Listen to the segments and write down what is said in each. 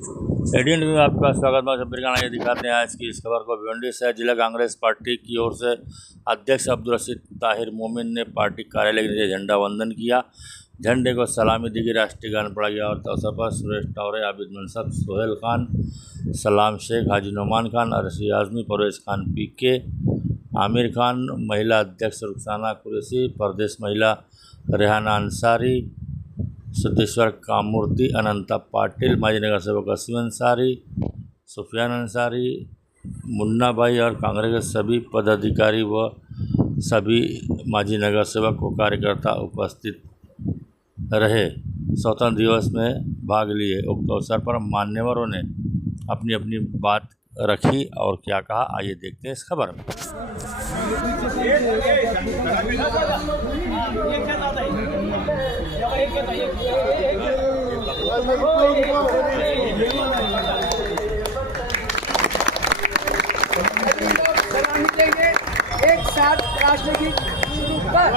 ADN में आपका स्वागत है। ये दिखाते हैं आज की इस खबर को। भिवंडी से जिला कांग्रेस पार्टी की ओर से अध्यक्ष अब्दुल रशीद ताहिर मोमिन ने पार्टी कार्यालय के नीचे झंडा वंदन किया। झंडे को सलामी दी गई, राष्ट्रीय गान पढ़ा गया और अवसर पर सुरेश टावरे, आबिद मनसब, सोहेल खान, सलाम शेख, हाजी नोमान खान, अरसी आजमी, परवेज खान पीके, आमिर खान, महिला अध्यक्ष रुखसाना कुरैशी, प्रदेश महिला रेहाना अंसारी, सिद्धेश्वर कामूर्ति, अनंता पाटिल, माजी नगर सेवक असीम अंसारी, सुफियान अंसारी, मुन्ना भाई और कांग्रेस के सभी पदाधिकारी व सभी माजी नगर सेवक व कार्यकर्ता उपस्थित रहे। स्वतंत्र दिवस में भाग लिए। उक्त अवसर पर मान्यवरों ने अपनी अपनी बात रखी और क्या कहा, आइए देखते हैं इस खबर में। एक साथ राष्ट्रगीत शुरू कर।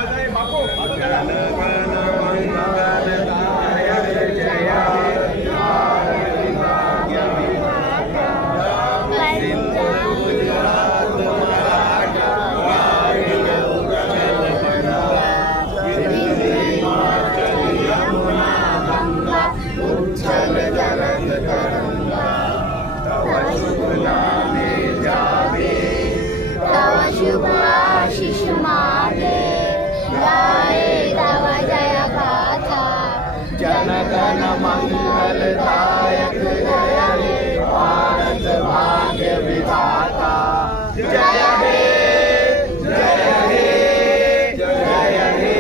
शुभ आशीष मागे गाए तव जय गाथा, जन गण मंगलदायक जय हे भारत भाग्य विधाता। जय हे जय हे जय हे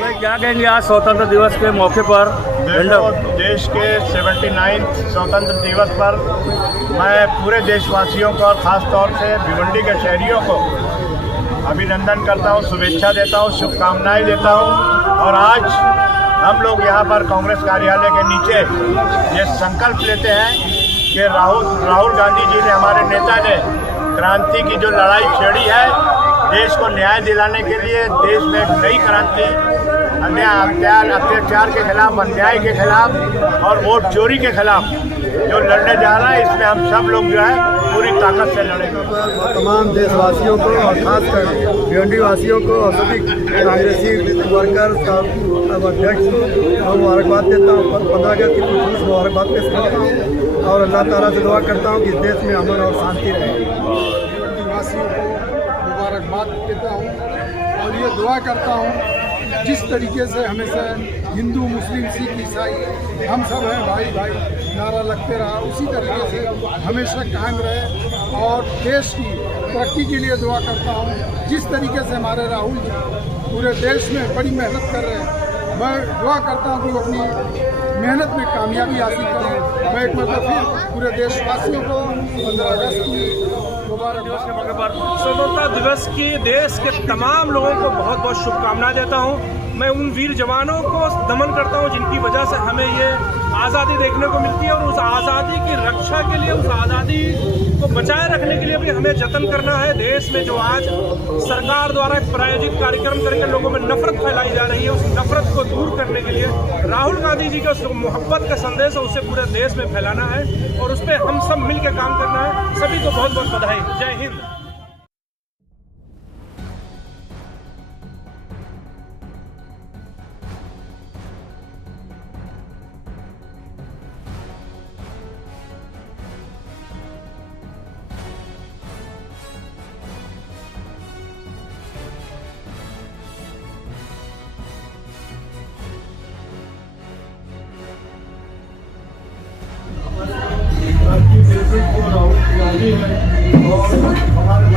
भाई क्या कहेंगे आज स्वतंत्र दिवस के मौके पर? देश के 79 स्वतंत्र दिवस पर मैं पूरे देशवासियों को और ख़ास तौर से भिवंडी के शहरियों को अभिनंदन करता हूं, शुभेच्छा देता हूं, शुभकामनाएं देता हूं। और आज हम लोग यहां पर कांग्रेस कार्यालय के नीचे ये संकल्प लेते हैं कि राहुल गांधी जी ने, हमारे नेता ने, क्रांति की जो लड़ाई छेड़ी है, देश को न्याय दिलाने के लिए, देश में एक नई क्रांति, अत्याचार के खिलाफ, अन्याय के खिलाफ और वोट चोरी के खिलाफ जो लड़ने जा रहा है, इसमें हम सब लोग जो है पूरी ताकत से लड़ेंगे। तमाम देशवासियों को और खासकर भिवंडी वासियों को और सभी कांग्रेसी वर्कर्स और अध्यक्ष को मुबारकबाद देता हूँ। 15 अगस्त की खुशबू मुबारकबाद पेश करता हूँ और अल्लाह ताला से दुआ करता हूँ कि इस देश में अमन और शांति रहे। भिवंडी वासियों को मुबारकबाद देता हूँ और ये दुआ करता हूँ जिस तरीके से हमेशा हिंदू, मुस्लिम, सिख, ईसाई हम सब हैं भाई भाई नारा लगते रहा, उसी तरीके से हमेशा कायम रहे। और देश की तरक्की के लिए दुआ करता हूँ। जिस तरीके से हमारे राहुल जी पूरे देश में बड़ी मेहनत कर रहे हैं, मैं दुआ करता हूँ कि वो अपनी मेहनत में कामयाबी हासिल करें। मैं एक मतलब फिर पूरे देशवासियों को 15 अगस्त की स्वतंत्रता दिवस की देश के तमाम लोगों को बहुत बहुत शुभकामनाएं देता हूं। मैं उन वीर जवानों को नमन करता हूं जिनकी वजह से हमें ये आज़ादी देखने को मिलती है और उस आज़ादी की रक्षा के लिए, उस आज़ादी को बचाए रखने के लिए भी हमें जतन करना है। देश में जो आज सरकार द्वारा एक प्रायोजित कार्यक्रम करके लोगों में नफरत फैलाई जा रही है, उस नफरत को दूर करने के लिए राहुल गांधी जी के उस मोहब्बत का संदेश है, उसे पूरे देश में फैलाना है और उस पर हम सब मिल के काम करना है। सभी को बहुत बहुत बधाई। जय हिंद। राहुल गांधी है और हमारे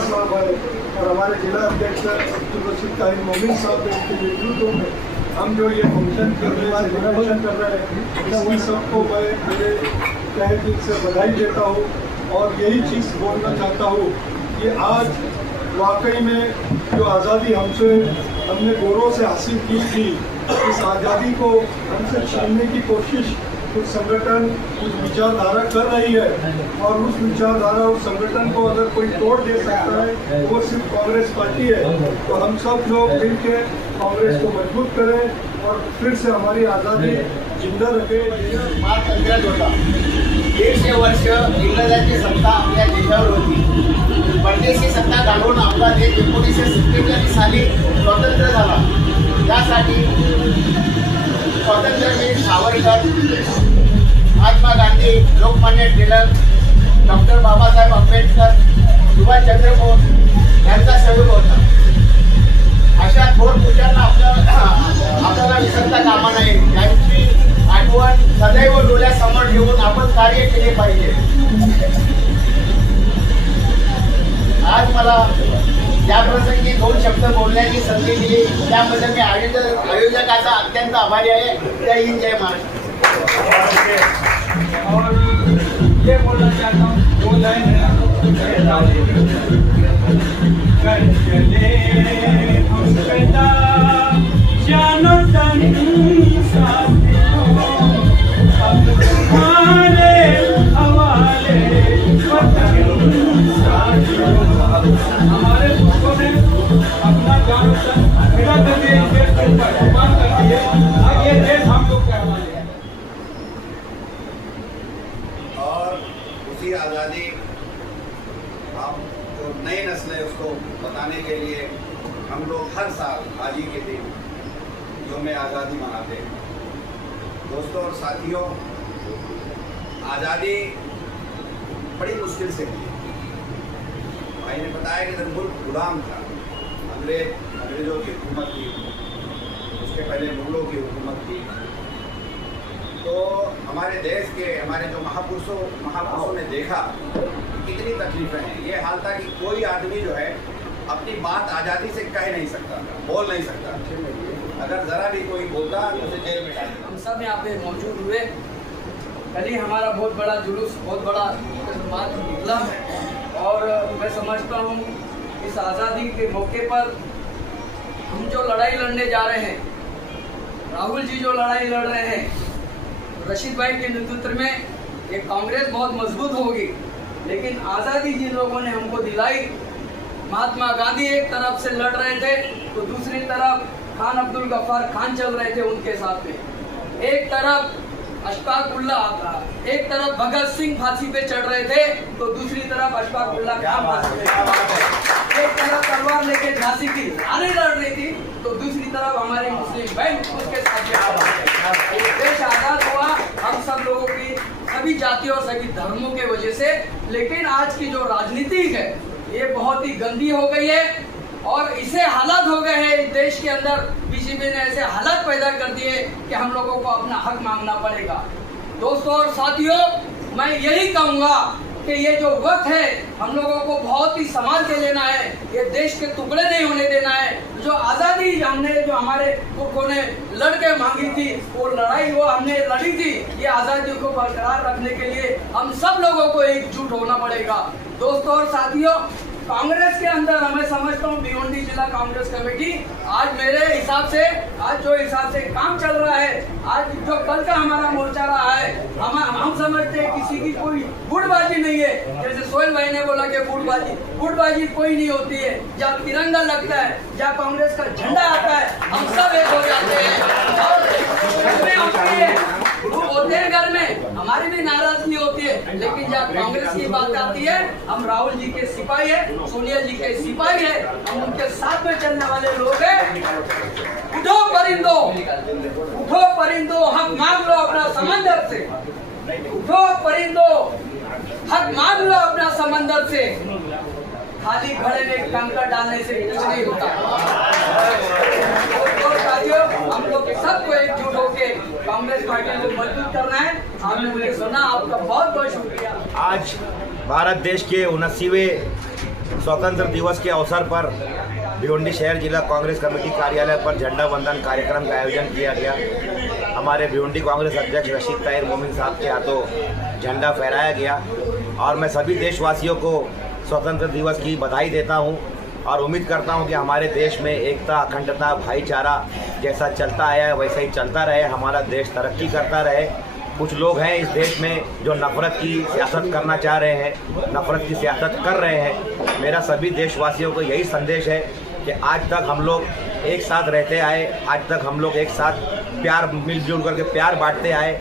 साहब है और हमारे जिला अध्यक्ष अब्दुल रशीद ताहिर मोमिन साहब के नेतृत्व में हम जो ये फंक्शन कर रहे हैं, सेलिब्रेशन कर रहे हैं, इसकी सबको मैं मेरे तहे दिल से बधाई देता हूँ। और यही चीज़ बोलना चाहता हूँ कि आज वाकई में जो आज़ादी हमने गौरव से हासिल की थी, इस आज़ादी को हमसे छीनने की कोशिश कुछ संगठन कुछ विचारधारा कर रही है और उस विचारधारा उस संगठन को अगर कोई तोड़ दे सकता है वो सिर्फ कांग्रेस पार्टी है। तो हम सब लोग मिलकर कांग्रेस को मजबूत करें और फिर से हमारी आज़ादी जिंदा रखें। मार्च 15 होता 150 वर्ष इंग्रजांची सत्ता आपल्या देशावर होती। परदेशी सत्ता घालवून आपला देश 1947 साली स्वतंत्र झाला। त्यासाठी स्वातंत्र्यवीर सावरकर, महात्मा गांधी, लोकमान्य टिळक, डॉक्टर बाबासाहेब आंबेडकर, सुभाषचंद्र बोस यांचा सहयोग होता। अशा थोर पुरुषांना आपल्याला विसरता कामा नये। त्यांची आठवण सदैव डोळ्यासमोर ठेवून आपण कार्य केले पाहिजे। आज मला या प्रसंगी 2 शब्द बोलण्याची संधी दिली त्याबद्दल मी आयोजकाचा अत्यंत आभारी आहे। जय हिंद, जय महाराष्ट्र। और ये बोलना चाहता हूँ 2 लाइन हमारे लोगों ने अपना जान मेरा करके इस देश के ऊपर कुर्बान कर दिए और ये देश हम लोग का हमारे। और उसी आज़ादी आप जो नई नस्ल है उसको बताने के लिए हम लोग हर साल आज ही के दिन यौम आज़ादी मनाते हैं। दोस्तों और साथियों, आज़ादी बड़ी मुश्किल से मिली। भाई ने बताया कि जब मुल्क गुलाम था, अंग्रेजों की हुकूमत थी, उसके पहले मुगलों की हुकूमत थी, तो हमारे देश के हमारे जो महापुरुषों ने देखा कितनी तकलीफें हैं। ये हाल था कि कोई आदमी जो है अपनी बात आज़ादी से कह नहीं सकता, बोल नहीं सकता। अगर ज़रा भी कोई बोलता तो उसे जेल में डाल। हम सब यहाँ पे मौजूद हुए। कल ही हमारा बहुत बड़ा जुलूस, बहुत बड़ा बात निकला और मैं समझता हूँ इस आज़ादी के मौके पर हम जो लड़ाई लड़ने जा रहे हैं, राहुल जी जो लड़ाई लड़ रहे हैं, रशीद भाई के नेतृत्व में ये कांग्रेस बहुत मजबूत होगी। लेकिन आज़ादी जिन लोगों ने हमको दिलाई, महात्मा गांधी एक तरफ से लड़ रहे थे तो दूसरी तरफ खान अब्दुल गफ्फार खान चल रहे थे उनके साथ में। एक तरफ अशफाक उल्लाह आता, एक तरफ भगत सिंह फांसी पे चढ़ रहे थे तो दूसरी तरफ अशफाक उल्लाह खान फांसी पे चढ़ रहे थे। एक तरफ तलवार लेके झांसी की रानी लड़ रही थी तो दूसरी तरफ हमारे मुस्लिम बहन उसके साथ देश आजाद हुआ हम सब लोगों की, सभी जातियों और सभी धर्मों के वजह से। लेकिन आज की जो राजनीति है ये बहुत ही गंदी हो गई है और इसे हालात हो गए हैं इस देश के अंदर। बीजेपी ने ऐसे हालात पैदा कर दिए कि हम लोगों को अपना हक मांगना पड़ेगा। दोस्तों और साथियों, मैं यही कहूँगा कि ये जो वक्त है हम लोगों को बहुत ही संभाल के लेना है। ये देश के टुकड़े नहीं होने देना है। जो आज़ादी हमने जो हमारे पुरखों ने लड़ के मांगी थी वो लड़ाई वो हमने लड़ी थी। ये आज़ादी को बरकरार रखने के लिए हम सब लोगों को एकजुट होना पड़ेगा। दोस्तों और साथियों, कांग्रेस के अंदर हमें समझता हूँ भिवंडी जिला कांग्रेस कमेटी आज मेरे हिसाब से आज जो हिसाब से काम चल रहा है, आज जो कल का हमारा मोर्चा रहा है, हम समझते हैं किसी की कोई गुटबाजी नहीं है। जैसे सोहेल भाई ने बोला कि गुटबाजी कोई नहीं होती है। जहाँ तिरंगा लगता है, जहाँ कांग्रेस का झंडा आता है, हम सब एक हो जाते हैं और ग्रुप होते हैं घर में, हमारी भी नाराजगी होती है। लेकिन जब कांग्रेस की बात आती है, हम राहुल जी के सिपाही है, सोनिया जी के सिपाही है, हम उनके साथ में चलने वाले लोग हैं। उठो परिंदो, हक मांग लो अपना समंदर से। उठो परिंदो, हक मांग लो अपना समंदर से। खाली घड़े में कंकड़ डालने से कुछ नहीं होता। हम लोग सबको एकजुट होके कांग्रेस पार्टी को मजबूत करना है। आपने मुझे सुना, आपका बहुत बहुत शुक्रिया। आज भारत देश के 79वें स्वतंत्र दिवस के अवसर पर भिवंडी शहर जिला कांग्रेस कमेटी कार्यालय पर झंडा वंदन कार्यक्रम का आयोजन किया गया। हमारे भिवंडी कांग्रेस अध्यक्ष रशीद ताहिर मोमिन साहब के हाथों झंडा फहराया गया और मैं सभी देशवासियों को स्वतंत्र दिवस की बधाई देता हूं और उम्मीद करता हूं कि हमारे देश में एकता, अखंडता, भाईचारा जैसा चलता आया है वैसा ही चलता रहे, हमारा देश तरक्की करता रहे कुछ लोग हैं इस देश में जो नफरत की सियासत करना चाह रहे हैं, नफरत की सियासत कर रहे हैं। मेरा सभी देशवासियों को यही संदेश है कि आज तक हम लोग एक साथ रहते आए, आज तक हम लोग एक साथ प्यार मिलजुल करके प्यार बांटते आए,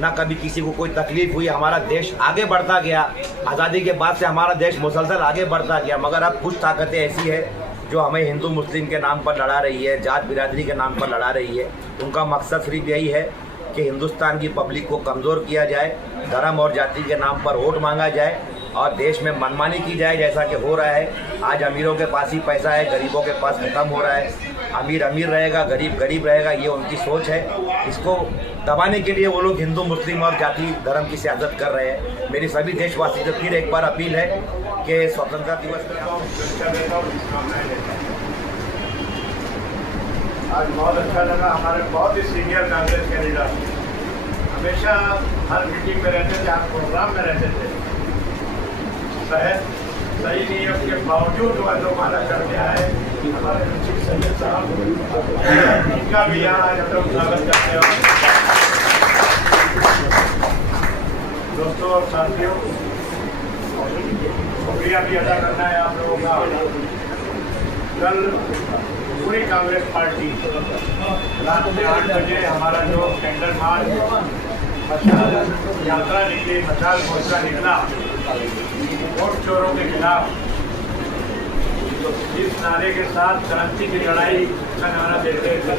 ना कभी किसी को कोई तकलीफ हुई। हमारा देश आगे बढ़ता गया, आज़ादी के बाद से हमारा देश मुसलसल आगे बढ़ता गया। मगर अब कुछ ताकतें ऐसी है जो हमें हिंदू मुस्लिम के नाम पर लड़ा रही है, जात बिरादरी के नाम पर लड़ा रही है। उनका मकसद सिर्फ यही है कि हिंदुस्तान की पब्लिक को कमज़ोर किया जाए, धर्म और जाति के नाम पर वोट मांगा जाए और देश में मनमानी की जाए, जैसा कि हो रहा है। आज अमीरों के पास ही पैसा है, गरीबों के पास खत्म हो रहा है। अमीर अमीर रहेगा, गरीब गरीब रहेगा, ये उनकी सोच है। इसको दबाने के लिए वो लोग हिंदू मुस्लिम और जाति धर्म की सियासत कर रहे हैं। मेरी सभी देशवासी से फिर एक बार अपील है कि स्वतंत्रता दिवस आज बहुत अच्छा लगा। हमारे बहुत ही सीनियर कांग्रेस कैंडिडेट हमेशा हर मीटिंग में रहते थे, हर प्रोग्राम में रहते थे। सही नहीं है, उसके बावजूद जो हमारा करके आए हमारे चीफ सैयद साहब, इनका भी यहाँ आज हम लोग स्वागत करते हैं। दोस्तों और साथियों, शुक्रिया भी अदा करना है आप लोगों का। कल पूरी कांग्रेस पार्टी रात में 8 बजे हमारा जो कैंडल मार्च मशाल यात्रा निकली, मशाल मोर्चा निकला वोट चोरों के खिलाफ, इस नारे के साथ क्रांति की लड़ाई का नारा देते हुए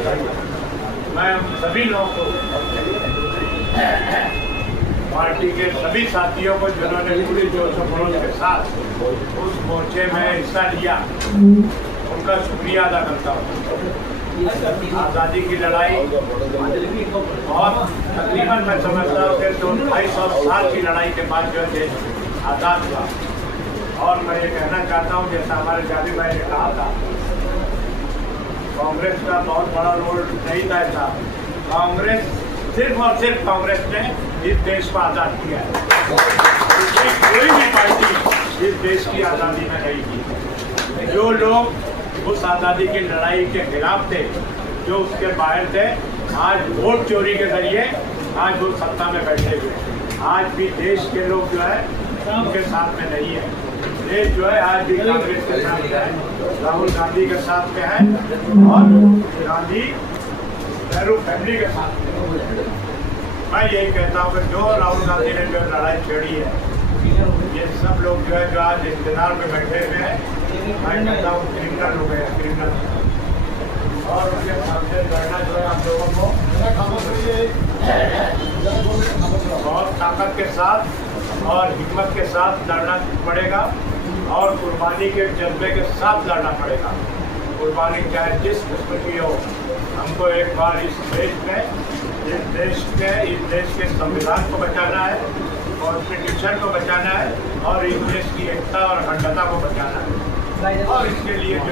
मैं उन सभी लोगों को, पार्टी के सभी साथियों को जिन्होंने पूरी जोश और खरोश के साथ उस मोर्चे में हिस्सा लिया, उनका शुक्रिया अदा करता हूँ। आज़ादी की लड़ाई बहुत तकरीबन मैं समझता हूँ कि 250 साल की लड़ाई के बाद जो देश आज़ाद हुआ। और मैं ये कहना चाहता हूँ, जैसा हमारे जावेद भाई ने कहा था, कांग्रेस का बहुत बड़ा रोल नहीं था ऐसा। कांग्रेस सिर्फ और सिर्फ कांग्रेस ने इस देश को आज़ाद किया है। कोई भी पार्टी इस देश की आज़ादी में नहीं की। जो लोग उस आज़ादी की लड़ाई के खिलाफ थे, जो उसके बाहर थे, आज वोट चोरी के जरिए आज वो सत्ता में बैठे हुए। आज भी देश के लोग जो है उनके साथ में नहीं है। देश जो है आज भी कांग्रेस के साथ है, राहुल गांधी के साथ में है और गांधी नेहरू फैमिली के साथ में। मैं यही कहता हूँ कि जो राहुल गांधी ने जो लड़ाई छेड़ी है, ये सब लोग जो है जो आज इंतजार में बैठे हुए हैं, मैं कहता हूँ क्रिमिनल हो गए, क्रिमिनल। और उनके सामने लड़ना जो है हम लोगों को बहुत ताकत के साथ और हिम्मत के साथ लड़ना पड़ेगा और कुर्बानी के जज्बे के साथ लड़ना पड़ेगा। कुर्बानी चाहे जिस किस्म की हो, हमको एक बार इस देश के संविधान को बचाना है, कॉन्स्टिट्यूशन को बचाना है और इस देश की एकता और अखंडता को बचाना है। और इसके लिए जो